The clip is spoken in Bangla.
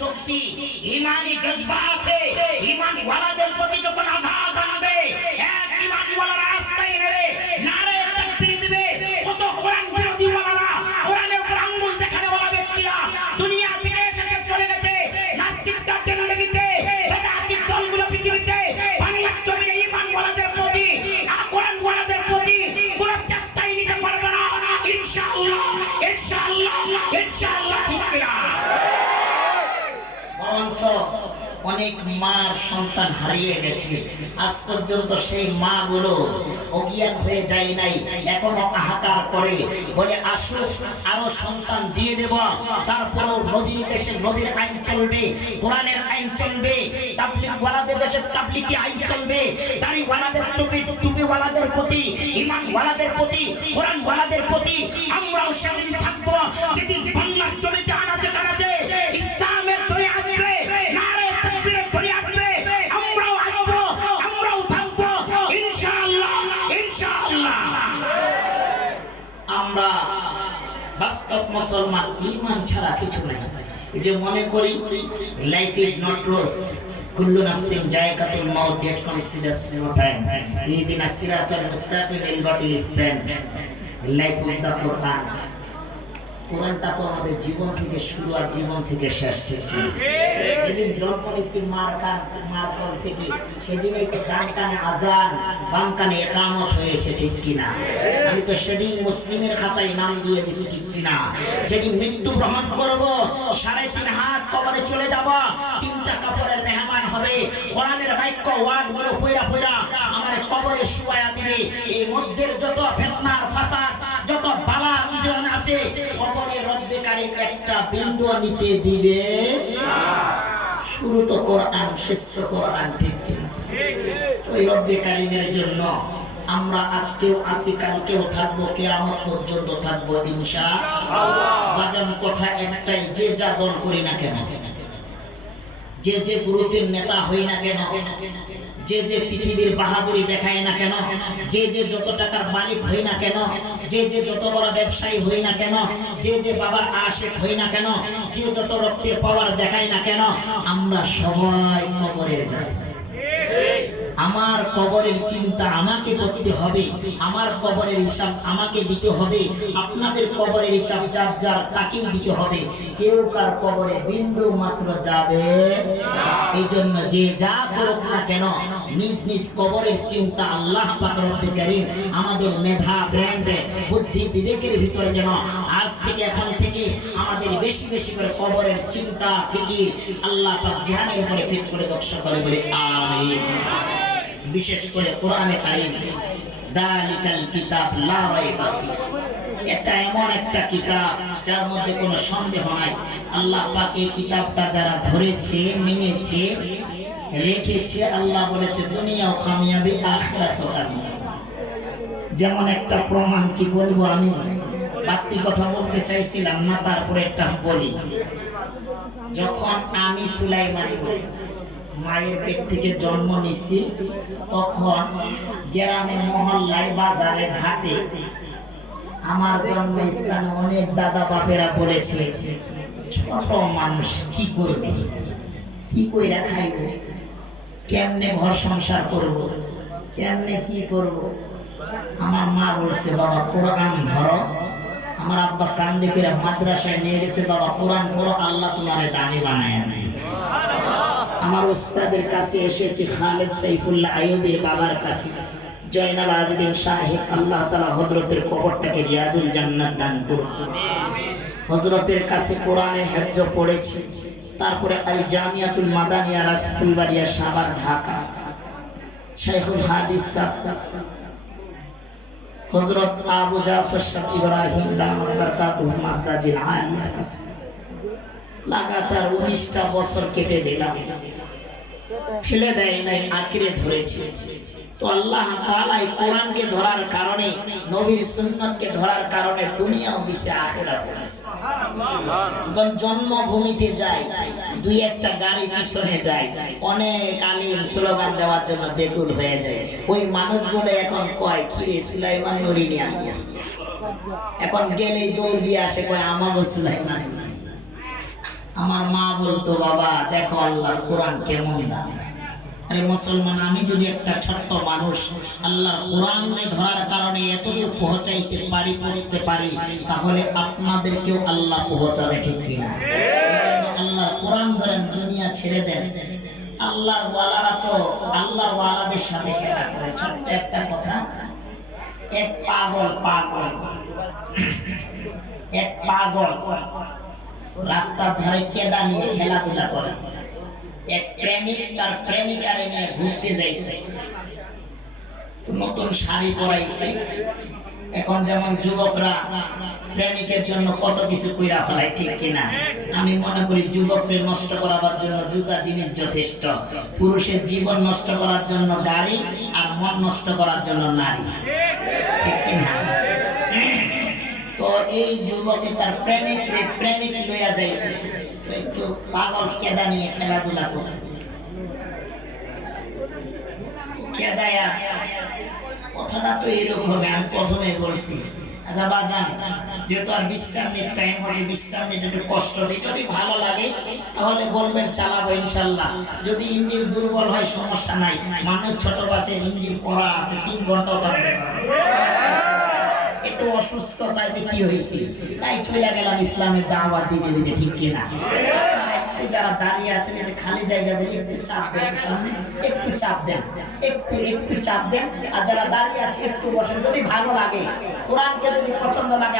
শক্তি, ইমানি জজবা আছে। ইমান ওয়ালাদের প্রতি যখন আঘাত আনবে, এক ইমান ওয়ালারা রাস্তায় নেবে, নারে তাকবীর দিবে। কত কোরআন বিরোধী ওয়ালারা, কোরআনের উপর আঙ্গুল দেখানো ওয়ালা ব্যক্তিরা দুনিয়া থেকে এসে চলে গেছে। নাস্তিকতা জিন্দেগিতে, বেদাতিক দলগুলো পৃথিবীতে, বাংলার জমিনে ইমান ওয়ালাদের প্রতি, কোরআন ওয়ালাদের প্রতি কোনো চেষ্টাই নিতে পারবে না। ইনশাআল্লাহ, ইনশাআল্লাহ, ইনশাআল্লাহ। ঠিক কিনা? বরঞ্চ অনেক মার সন্তান হারিয়ে গেছে, আজ পর্যন্ত সেই মা গুলো অজ্ঞান হয়ে যায় নাই, এখনো হাহাকার করে, বলে আসুক আরো সন্তান দিয়ে দেব। তারপরেও নবীর দেশে নবীর আইন চলবে, কোরআনের আইন চলবে, তাবলীগ ওয়ালাদের দেশে তাবলীগী আইন চলবে, দাড়ি ওয়ালাদের টুপি ওয়ালাদের প্রতি, ইমান ওয়ালাদের প্রতি, কোরআন ওয়ালাদের প্রতি আমরাও সেদিন থাকবো যেদিন বাংলার জমিতে আনাতে কানাতে ইসলামের ধরে আসবে, নারে তাকবীরের ধরে আসবে, আমরাও আসবো, আমরাও থাকবো ইনশাআল্লাহ, ইনশাআল্লাহ। আমরা বাস্তব মুসলমান, ঈমান ছাড়া কিছু নাই। এই যে মনে করি লাইফ ইজ নট রোজ, কুল্লু নাফসিন যায়কাতুল মাউত, ডেট কনসিডারস নো টাইম, ইহদিনাস সিরাতাল মুস্তাকিম, got is spent. Life with the Quran. কোরআনটা তো আমাদের জীবন থেকে শুরু আর জীবন থেকে শেষ। ঠিক যেদিন জন্ম নিয়েছি মার কান থেকে, সেদিনই তো ডান কানে আজান, বাম কানে ইকামত হয়েছে। ঠিক কিনা? আমি তো সেদিন মুসলিমের খাতায় নাম দিয়ে দিছি। ঠিক কিনা? যেদিন মৃত্যু গ্রহণ করব, 3.5 হাত কবরে চলে যাব, 3টা কাপড়ের মেহমান হবে, কোরআনের বাক্য ওয়ার্ড গুলো পয়রা পয়রা আমার কবরে শুয়ায়া দিবে। এই মধ্যের যত ফিতনার ফাসাদ, যত বালা কিছু আছে, কবরে রব্বে কারীম একটা বিন্দু নিতে দিবে না। শুরু তো কোরআন, শেষ তো কোরআন। ঠিক কিনা? ওই রব্বে কারীমের জন্য আমরা আজকেও আছি, কালকেও থাকবো, কিয়ামত পর্যন্ত থাকবো ইনশাআল্লাহ। বাজান কথা একটাই, যে যা দল করি না কেন, যে যে গ্রুপের নেতা হই না কেন, যে যে পৃথিবীর বাহাদুরি দেখায় না কেন, যে যে যত টাকার মালিক হই না কেন, যে যে যত বড় ব্যবসায়ী হই না কেন, যে যে বাবার আশিক হই না কেন, যে যত রক্তের পাওয়ার দেখায় না কেন, আমরা সবাই কবরের যাই। আমার কবরের চিন্তা আমাকে করতে হবে, আমার কবরের হিসাব আমাকে দিতে হবে, আপনাদের কবরের হিসাব যার যার তাকেই দিতে হবে। কেউ কার কবরে বিন্দু মাত্র যাবে না। এই জন্য যে যা করুক না কেন, নিজ নিজ কবরের চিন্তা আল্লাহ পাক রব্বে কারীম আমাদের মেধা, ব্রেন, বুদ্ধি, বিবেকের ভিতরে যেন আজ থেকে, এখন থেকে আমাদের বেশি বেশি করে কবরের চিন্তা ফিকির আল্লাহ পাক জিহানের উপরে ফিট করে দর্শক করে বলে আমিন। বিশেষ করে কোরআনে কারীম, যালিকাল কিতাব লা রাইবা ফি, এটা এমন একটা কিতাব যার মধ্যে কোনো সন্দেহ নাই। আল্লাহ পাক এই কিতাবটা যারা ধরেছে, মেনেছে, রেখেছে, আল্লাহ বলেছে দুনিয়াও কামিয়াবি, আখিরাতেও কামিয়াবি। যেমন একটা প্রমাণ, কি বলবো, আমি বাড়তি কথা বলতে চাইছিলাম না, তারপরে একটা বলি। যখন আমি সুলাইমান মায়ের পেট থেকে জন্ম নিছি, তখন গ্রামের মহল্লায়, বাজারে, ঘাটে আমার জন্মস্থানে অনেক দাদা বাপেরা বলেছে, ছোট মানুষ কি করবে, কি কইরা খাইব, কেমনে ঘর সংসার করব, কেমনে কি করব। আমার মা বলছে, বাবা কোরআন ধরো। আমার আব্বা কান্দে করে মাদ্রাসায় নিয়ে গেছে, বাবা কোরআন পড়ো, আল্লাহ তোমারে দামি বানায় দেয়। আমার ওস্তাদের কাছে এসেছি, খালেদ সাইফুল্লাহ আইয়ুবীর বাবার কাছে, জয়নাল আবেদিন সাহেব, আল্লাহ তাআলা হযরতের কবরটাকে রিয়াদুল জান্নাত দান করুন। হযরতের কাছে কোরআনে হিফজ পড়েছি, তারপরে আল জামিয়াতুল মাদানিয়া রাসূলবাড়িয়া সাভার ঢাকা, শাইখুল হাদিস হযরত আবু জাফর শাহ ইব্রাহিম দামাত বারাকাতুহু মাদাজিল আলিয়া কাছে লাগাতার 19টা বছর কেটে দিলাম, ফেলে দেয় নাই, আঁকড়ে ধরেছে। তো আল্লাহ তাআলা এই কোরআনকে ধরার কারণে, নবীর সুন্নাতকে ধরার কারণে দুনিয়াও দিছে, আখিরাতও দিছে। সুবহানাল্লাহ। জন্মভূমিতে যায়, দুই একটা গাড়ি পিছনে যায়, অনেক আলিম স্লোগান দেওয়ার জন্য বেকুল হয়ে যায়। ওই মানুষগুলো এখন কয়, কি রে সুলাইমান নুরি নিয়া, এখন গেলেই দৌড় দিয়ে আসে, কয় আমাগো সুলাইমান। আমার মা বলতো, বাবা দেখো আল্লাহর কোরআন কেমন দাম। আরে মুসলমান, আমি যদি একটা ছোট্ট মানুষ আল্লাহর কোরআনে ধরার কারণে এতদূর পৌঁছাইতে পারি, পৌঁছতে পারি, তাহলে আপনাদেরকেও আল্লাহ পৌঁছাবে, ঠিক কিনা? আল্লাহর কোরআন ধরেন, দুনিয়া ছেড়ে দেন। আল্লাহর ওয়ালারা তো আল্লাহর ওয়ালাদের সাথে খেলা করে। ছোট্ট একটা কথা, এক পাগল রাস্তার ধারে কেদা নিয়ে খেলাধুলা করে। এক প্রেমিক তার প্রেমিকারে নিয়ে ঘুরতে যাইতেছে, নতুন শাড়ি পরাইছে। এখন যেমন যুবকরা প্রেমিকের জন্য কত কিছু কইরা ফেলায়, ঠিক কিনা? আমি মনে করি যুবকদের নষ্ট করার জন্য দুটা জিনিস যথেষ্ট। পুরুষের জীবন নষ্ট করার জন্য গাড়ি, আর মন নষ্ট করার জন্য নারী, ঠিক কিনা? তো এই যুবকে তার প্রেমিক লইয়া যাইতেছে, একটু পাগল কেদা নিয়ে খেলাধুলা করতেছে। কেদায়া কথাটা তো এরকম, আমি প্রথমে বলছি। আচ্ছা বাজান, যেহেতু আর 20টা মিনিট টাইম হচ্ছে, 20টা মিনিট একটু কষ্ট দিই। যদি ভালো লাগে তাহলে বলবেন, চালাবো ইনশাল্লাহ। যদি ইঞ্জিন দুর্বল হয় সমস্যা নাই, মানুষ ছোট আছে, ইঞ্জিন পড়া আছে, 3 ঘন্টাও টানতে পারবে। একটু অসুস্থ চাইতে কি হয়েছে, তাই চলে গেলাম ইসলামের দাওয়াত দিতে দিতে, ঠিক কিনা? একটু যারা দাঁড়িয়ে আছেন, এই যে খালি জায়গাগুলি একটু চাপ দেন, সামনে একটু চাপ দেন, একটু চাপ দেন। আর যারা দাঁড়িয়ে আছে একটু বসেন। যদি ভালো লাগে, কোরআনকে যদি পছন্দ লাগে,